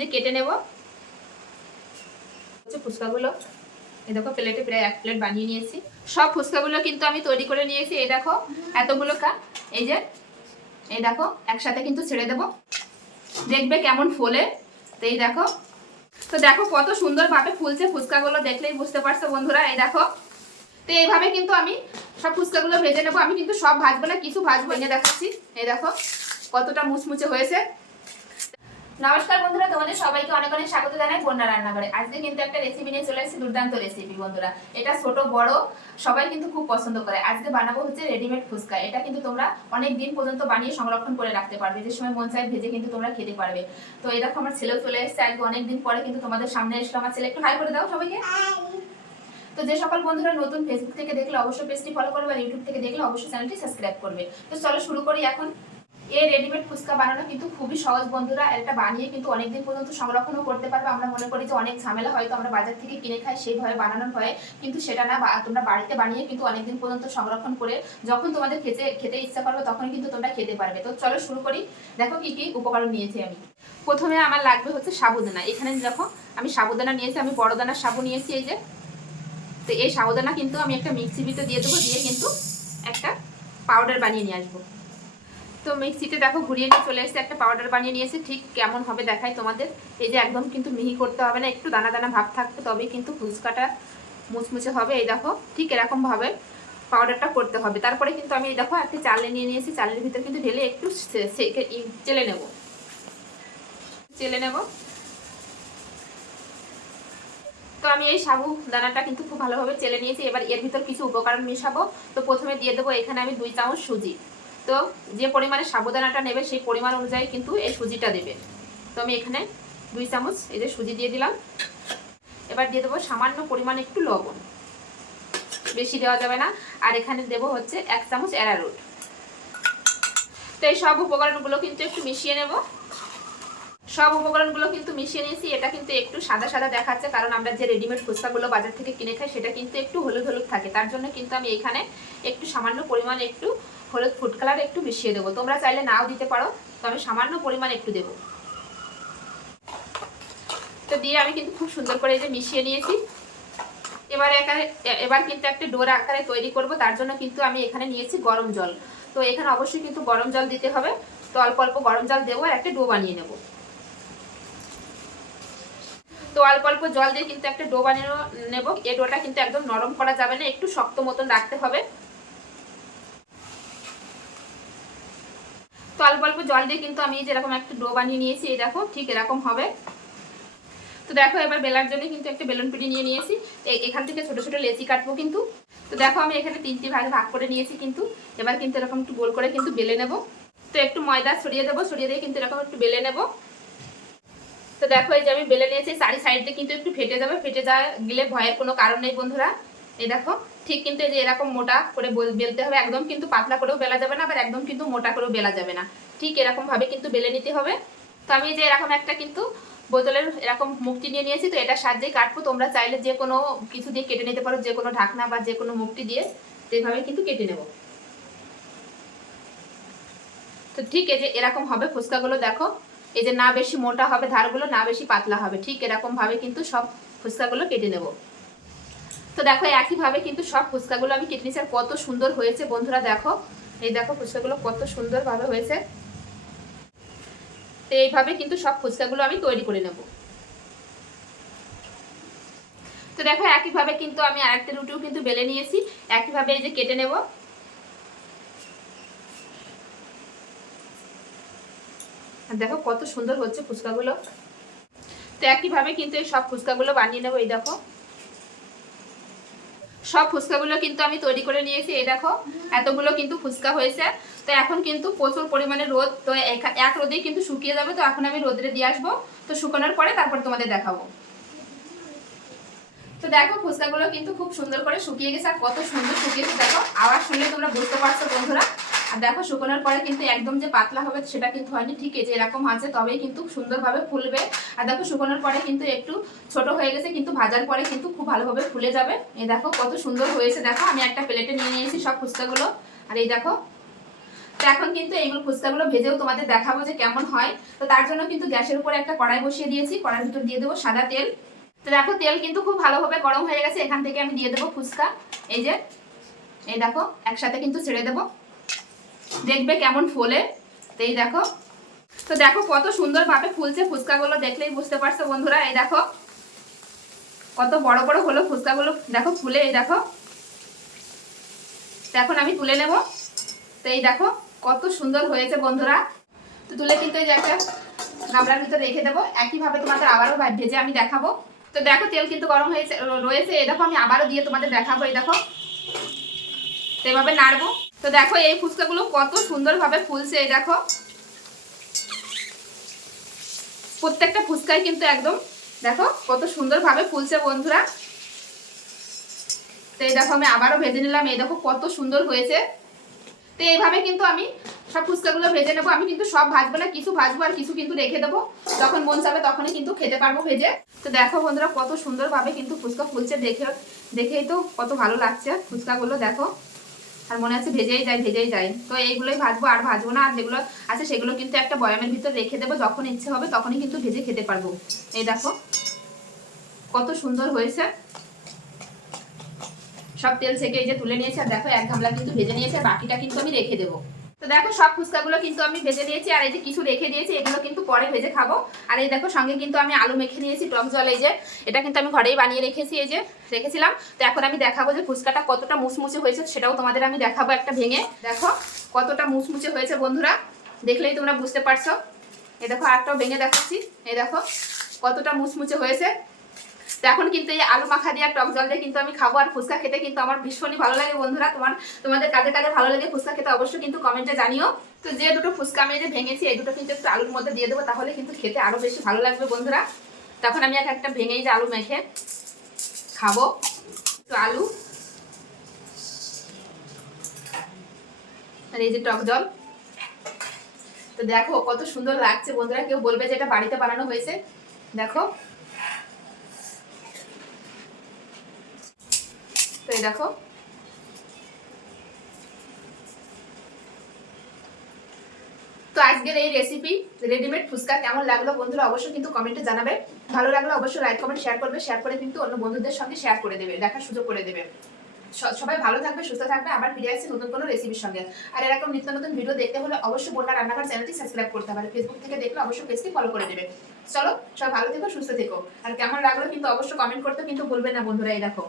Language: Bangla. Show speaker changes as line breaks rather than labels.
যে কেটে নেব। হচ্ছে ফুচকাগুলো। এই দেখো, প্লেটে প্রায় এক প্লেট বানিয়ে নিয়েছি। সব ফুচকাগুলো কিন্তু আমি তৈরি করে নিয়েছি, এই দেখো, এতগুলো কা এই যে, এই দেখো, একসাথে কিন্তু ছেড়ে দেব। দেখবে কেমন ফোলে। তো এই দেখো, তো দেখো কত সুন্দরভাবে ফুলছে ফুচকাগুলো, দেখলেই বুঝতে পারছ বন্ধুরা, এই দেখো। তো এইভাবে কিন্তু আমি সব ফুচকাগুলো ভেজে নেব। আমি কিন্তু সব ভাজবো না, কিছু ভাজবো এনে দেখাচ্ছি। এই দেখো, কতটা মুচমুচে হয়েছে। নমস্কার বন্ধুরা, তোমাদের সবাইকে অনেক অনেক স্বাগত জানাই বন্যা রান্নাঘরে। আজকে কিন্তু একটা রেসিপি নিয়ে চলে এসেছি, দুর্দান্ত রেসিপি বন্ধুরা। এটা ছোট, বড়, সবাই কিন্তু খুব পছন্দ করে। আজকে বানাবো হচ্ছে রেডিমেড ফুচকা। এটা কিন্তু তোমরা অনেক দিন পর্যন্ত বানিয়ে সংরক্ষণ করে রাখতে পারবে। যে সময় মন চায় ভেজে কিন্তু তোমরা খেতে পারবে। তো দেখো, আমার ছেলেও চলে এসেছে। আজকে অনেক দিন পরে কিন্তু তোমাদের সামনে এসে আমার ছেলে একটু হাই করে দাও সবাইকে। তো যে সকল বন্ধুরা নতুন ফেসবুক থেকে দেখলে অবশ্যই পেজটি ফলো করবে আর ইউটিউব থেকে দেখলে অবশ্যই চ্যানেলটি সাবস্ক্রাইব করবে। তো চলো শুরু করি এখন। এই রেডিমেড ফুচকা বানানো কিন্তু খুবই সহজ বন্ধুরা এটা বানিয়ে কিন্তু অনেকদিন পর্যন্ত সংরক্ষণও করতে পারবে। আমরা মনে করি যে অনেক ঝামেলা হয়তো আমরা বাজার থেকে কিনে খাই সেইভাবে বানানোর হয় কিন্তু সেটা না তোমরা বাড়িতে বানিয়ে কিন্তু অনেকদিন পর্যন্ত সংরক্ষণ করে যখন তোমাদের খেতে খেতে ইচ্ছা করবে তখন কিন্তু তোমরা খেতে পারবে। তো চলো শুরু করি। দেখো কি কি উপকরণ নিয়েছি আমি। প্রথমে আমার লাগবে হচ্ছে সাবুদানা। এখানে দেখো, আমি সাবুদানা নিয়েছি, আমি বড় দানার সাবু নিয়েছি এই যে। তো এই সাবুদানা কিন্তু আমি একটা মিক্সি ভিতরে দিয়ে দেবো, দিয়ে কিন্তু একটা পাউডার বানিয়ে নিয়ে আসব। তো মিক্সিতে দেখো ঘুরিয়ে নিয়ে চলে এসেছে, একটা পাউডার বানিয়ে নিয়েছি, ঠিক কেমন হবে দেখাই তোমাদের। এই যে একদম কিন্তু মিহি করতে হবে না, একটু দানা দানা ভাব থাকবে, তবেই কিন্তু ফুচকাটা মুচমুচে হবে, এই দেখো, ঠিক এরকমভাবে পাউডারটা করতে হবে। তারপরে কিন্তু আমি এই দেখো একটা চালে নিয়ে নিয়েছি চালের ভিতরে কিন্তু ঢেলে একটু চেলে নেব। চেলে নেব। তো আমি এই সাবু দানাটা কিন্তু খুব ভালোভাবে চেলে নিয়েছি, এবার এর ভিতর কিছু উপকরণ মেশাবো। তো প্রথমে দিয়ে দেবো এখানে আমি দুই চামচ সুজি। তো যে পরিমাণে সাবুদানাটা নেবে সেই পরিমাণ অনুযায়ী কিন্তু এই সুজিটা দেবে। তো আমি এখানে দুই চামচ এই যে সুজি দিয়ে দিলাম। এবার দিয়ে দেবো সামান্য পরিমাণে একটু লবণ। বেশি দেওয়া যাবে না। আর এখানে দেবো হচ্ছে এক চামচ অ্যারারুট তো এই সব উপকরণগুলো কিন্তু একটু মিশিয়ে নেব। সব উপকরণগুলো কিন্তু মিশিয়ে নিয়েছি। এটা কিন্তু একটু সাদা সাদা দেখাচ্ছে, কারণ আমরা যে রেডিমেড ফুচকাগুলো বাজার থেকে কিনে খাই, সেটা কিন্তু একটু হলুদ হলুদ থাকে। তার জন্য কিন্তু আমি এখানে একটু সামান্য পরিমাণ একটু হলুদ ফুড কালার একটু মিশিয়ে দেবো। তোমরা চাইলে নাও দিতে পারো তো আমি সামান্য পরিমাণ একটু দেবো। তো দিয়ে আমি কিন্তু খুব সুন্দর করে এই যে মিশিয়ে নিয়েছি। এবার এবার কিন্তু একটা ডোর আকারে তৈরি করব, তার জন্য কিন্তু আমি এখানে নিয়েছি গরম জল। তো এখানে অবশ্যই কিন্তু গরম জল দিতে হবে। তো অল্প অল্প গরম জল দেবো আর একটা ডো বানিয়ে নেব। তো অল্প অল্প জল দিয়ে কিন্তু একটা ডো বানিয়ে নেব। এই ডোটা কিন্তু একদম নরম করা যাবে না, একটু শক্ত মতন রাখতে হবে। তো অল্প অল্প জল দিয়ে কিন্তু আমি যেরকম একটা ডো বানিয়ে নিয়েছি, এই দেখো ঠিক এরকম হবে। তো দেখো এবার বেলার জন্য কিন্তু একটা বেলুন পিটি নিয়ে নিয়েছি। এখান থেকে ছোট ছোট লেচি কাটবো কিন্তু। তো দেখো আমি এখানে তিনটি ভাগে ভাগ করে নিয়েছি কিন্তু। এবার কিন্তু এরকম একটু গোল করে কিন্তু বেলে নেব। তো একটু ময়দা ছড়িয়ে দেবো, ছড়িয়ে দিয়ে কিন্তু এরকম একটু বেলে নেব। তো দেখো এই যে আমি বেলে নিয়েছি চারি সাইড কিন্তু একটু ফেটে যাবে। ফেটে যা গেলে ভয়ের কোনো কারণ নেই বন্ধুরা। এই দেখো। ঠিক কিন্তু এই যে এরকম মোটা করে বল- বেলতে হবে, একদম কিন্তু পাতলা করেও বেলা যাবে না, আবার একদম কিন্তু মোটা করেও বেলা যাবে না। ঠিক এরকম ভাবে কিন্তু বেলে নিতে হবে। তো আমি যে এরকম একটা কিন্তু বোতলের এরকম মুক্তি নিয়ে নিয়েছি, তো এটার সাহায্যেই কাটবো। তোমরা চাইলে যে কোনো কিছু দিয়ে কেটে নিতে পারো, যে কোনো ঢাকনা বা যে কোনো মুখটি দিয়ে সেভাবে কিন্তু কেটে নেব। তো ঠিক এই যে এরকম হবে, ফুচকাগুলো দেখো। এই যে না বেশি মোটা হবে ধারগুলো, না বেশি পাতলা হবে, ঠিক এরকম ভাবে কিন্তু সব ফুচকাগুলো কেটে নেব। তো দেখো, একইভাবে কিন্তু সব ফুচকাগুলো আমি আর কত সুন্দর হয়েছে বন্ধুরা, দেখো। এই দেখো, ফুচকাগুলো কত সুন্দরভাবে হয়েছে। তো এইভাবে কিন্তু সব ফুচকাগুলো আমি তৈরি করে নেব। তো দেখো, একইভাবে কিন্তু আমি আরেকটা রুটিও কিন্তু বেলে নিয়েছি। একইভাবে এই যে কেটে নেব। দেখো, কত সুন্দর হচ্ছে ফুচকাগুলো। তো একইভাবে কিন্তু এই সব ফুচকাগুলো বানিয়ে নেব, এই দেখো। সব ফুচকাগুলো কিন্তু আমি তৈরি করে নিয়েছি, এই দেখো, এতগুলো কিন্তু ফুচকা হয়েছে। তো এখন কিন্তু প্রচুর পরিমাণে রোদ, তো এক রোদেই কিন্তু শুকিয়ে যাবে, তো এখন আমি রোদরে দিয়ে আসব। তো শুকানোর পরে তারপর তোমাদের দেখাবো। তো দেখো, ফুচকাগুলো কিন্তু খুব সুন্দর করে শুকিয়ে গেছে, আর কত সুন্দর শুকিয়েছে, দেখো। আওয়াজ শুনলে তোমরা বুঝতে পারছ, বন্ধুরা। দেখো, শুকানোর পরে কিন্তু একদম যে পাতলা হবে সেটা কিন্তু হয়নি, ঠিক আছে এরকম আছে, তবেই কিন্তু সুন্দরভাবে ফুলবে। আর দেখো, শুকানোর পরে কিন্তু একটু ছোট হয়ে গেছে, কিন্তু ভাজার পরে কিন্তু খুব ভালোভাবে ফুলে যাবে। এই দেখো, কত সুন্দর হয়েছে, দেখো, আমি একটা প্লেটে নিয়ে নিয়েছি সব ফুচকাগুলো। আর এই দেখো, তো এখন কিন্তু এইগুলো ফুচকাগুলো ভেজেও তোমাদের দেখাবো যে কেমন হয়। তো তার জন্য কিন্তু গ্যাসের উপরে একটা কড়াই বসিয়ে দিয়েছি, কড়াইয়ের ভিতর দিয়ে দেবো সাদা তেল। তো দেখো, তেল কিন্তু খুব ভালোভাবে গরম হয়ে গেছে, এখান থেকে আমি দিয়ে দেবো ফুচকা। এই যে, এই দেখো, একসাথে কিন্তু ছেড়ে দেবো। দেখবে কেমন ফোলে। এই দেখো। তো দেখো কত সুন্দরভাবে ফুলছে ফুচকাগুলো দেখলেই বুঝতে পারছ বন্ধুরা। এই দেখো, কত বড় বড় হলো ফুচকাগুলো। দেখো ফুলে, এই দেখো। এখন আমি তুলে নেব। তো এই দেখো, কত সুন্দর হয়েছে বন্ধুরা। তো তুলে কিন্তু এই একটা গামলার ভিতরে রেখে দেবো। একইভাবে তোমাদের আবারও ভেজে আমি দেখাবো। তো দেখো তেল কিন্তু গরম হয়েছে, রয়েছে। এই দেখো আমি আবারও দিয়ে তোমাদের দেখাবো, এই দেখো। তো এভাবে নাড়বো। তো দেখো এই ফুচকাগুলো কত সুন্দরভাবে ফুলছে, এই দেখো। প্রত্যেকটা ফুচকাই কিন্তু একদম, দেখো, কত সুন্দরভাবে ফুলছে বন্ধুরা। তো এই দেখো, আমি আবারও ভেজে নিলাম, এই দেখো কত সুন্দর হয়েছে। তো এইভাবে কিন্তু আমি সব ফুচকাগুলো ভেজে নেব। আমি কিন্তু সব ভাজবো না, কিছু ভাজবো আর কিছু কিন্তু রেখে দেবো। যখন মন চাবে তখনই কিন্তু খেতে পারব ভেজে। তো দেখো বন্ধুরা, কত সুন্দরভাবে কিন্তু ফুচকা ফুলছে, দেখে, দেখেই তো কত ভালো লাগছে ফুচকাগুলো, দেখো। আর মনে হচ্ছে ভেজেই যায় ভেজেই যায় তো এইগুলোই ভাজবো, আর ভাজবো না, আর যেগুলো আছে সেগুলো কিন্তু একটা বয়ামের ভিতর রেখে দেবো, যখন ইচ্ছে হবে তখনই কিন্তু ভেজে খেতে পারব। এই দেখো, কত সুন্দর হয়েছে। সব তেল থেকে এই যে তুলে নিয়েছে, আর দেখো এক গামলা কিন্তু ভেজে নিয়েছে বাকিটা কিন্তু আমি রেখে দেবো। তো দেখো, সব ফুচকাগুলো কিন্তু আমি ভেজে নিয়েছি, আর এই যে কিছু রেখে দিয়েছি, এগুলো কিন্তু পরে ভেজে খাব। আর এই দেখো, সঙ্গে কিন্তু আমি আলু মেখে নিয়েছি, টক জল, এই যে। এটা কিন্তু আমি ঘরেই বানিয়ে রেখেছি, এই যে, রেখেছিলাম। তো এখন আমি দেখাবো যে ফুচকাটা কতটা মুচমুচে হয়েছে, সেটাও তোমাদের আমি দেখাবো একটা ভেঙে। দেখো, কতটা মুচমুচে হয়েছে, বন্ধুরা। দেখলেই তোমরা বুঝতে পারছ। এই দেখো, আরেকটাও ভেঙে দেখাচ্ছি। এই দেখো, কতটা মুচমুচে হয়েছে। এখন কিন্তু এই আলু মাখা দিয়ে টক জল দিয়ে কিন্তু আমি খাব আর ফুচকা খেতে কিন্তু আমার ভীষণই ভালো লাগে বন্ধুরা। তোমার, তোমাদের কাদের কাদের ভালো লাগে ফুচকা খেতে অবশ্যই কিন্তু কমেন্টে জানিও। তো যে দুটো ফুচকা আমি যে ভেঙেছি, এই দুটো কিন্তু একটু আলুর মধ্যে দিয়ে দেবো, তাহলে কিন্তু খেতে আরও বেশি ভালো লাগবে বন্ধুরা। তখন আমি এক একটা ভেঙেই যে আলু মেখে খাব। তো আলু, আর এই যে টক জল। তো দেখো কত সুন্দর লাগছে বন্ধুরা, কেউ বলবে যে এটা বাড়িতে বানানো হয়েছে। দেখো এই দেখো। তো আজকের এই রেসিপি রেডিমেড ফুচকা কেমন লাগল বন্ধুরা অবশ্যই কিন্তু কমেন্টে জানাবে। ভালো লাগলে অবশ্যই লাইক কমেন্ট শেয়ার করবে। শেয়ার করে কিন্তু অন্য বন্ধুদের সঙ্গে শেয়ার করে দেবে, দেখার সুযোগ করে দেবে। সবাই ভালো থাকবে, সুস্থ থাকবে। আবার ফিরে আসছি নতুন কোনো রেসিপির সঙ্গে। আর এরকম নিত্য নতুন ভিডিও দেখতে হলে অবশ্যই বন্যা রান্নাঘর চ্যানেলটি সাবস্ক্রাইব করতে হবে। ফেসবুক থেকে দেখলে অবশ্যই পেজটি ফলো করে দেবে। চলো, সবাই ভালো থেকো, সুস্থ থেকো। আর কেমন লাগল কিন্তু অবশ্যই কমেন্ট করতে কিন্তু ভুলবে না বন্ধুরা, এই দেখো।